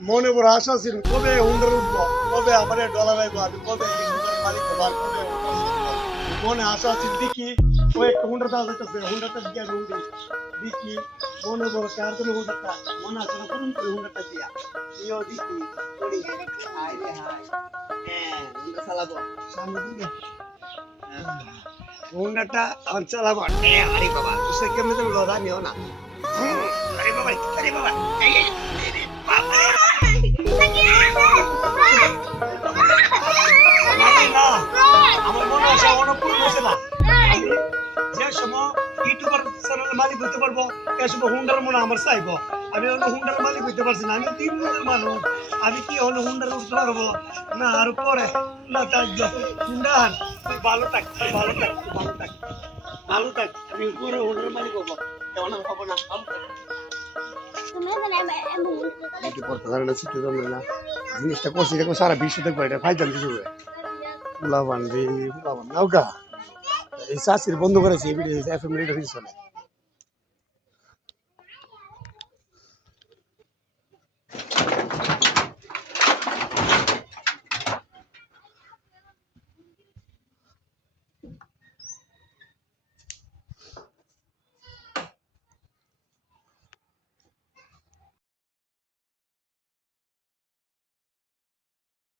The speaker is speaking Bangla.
মনে বড় আশা ছিল, কবে হুন্ডার উঠবো? কবে আমার ডলার আইবো? আমি কবে মালিক হব আর কবে। মনে আশা ছিল দেখি, ও একটা হুন্ডার দাও যাইতেছে, হুন্ডারটা দিয়ে আমি উঠি। দেখি, মনে বড় কার তুমি হুন্ডারটা? মনে আছে না, করুন করে হুন্ডারটা দিয়া। দিও দেখি, করি। হাই রে হাই হ্যাঁ হুন্ডাটা আমার চালাবো। আরে বাবা তুই কেমনে লড়া নিও না। আরে বাবা আরে বাবা আমি যে সময় ইউটিউবার মালিক হতে পারব এ সময় হুন্ডার মনে আমার চাইব। আমি অন্য হুন্ডার মালিক হইতে পারছি না, আমি তিন মনের মানুষ। আমি কি অন্য হুন্ডার উঠতে পারব না, আর পরে। না হুন্ডার, ভালো থাক ভালো থাক ভালো থাক। ভালো থাক, আমি হুন্ডার মালিক হব। আর হব না? জিনিসটা করছি সারা বিশ্ব দেখব, এটা ফাইজান কিছু লাভান রে এই চাষির বন্ধ করেছে এই এফ এম রেডিও কিছু চলে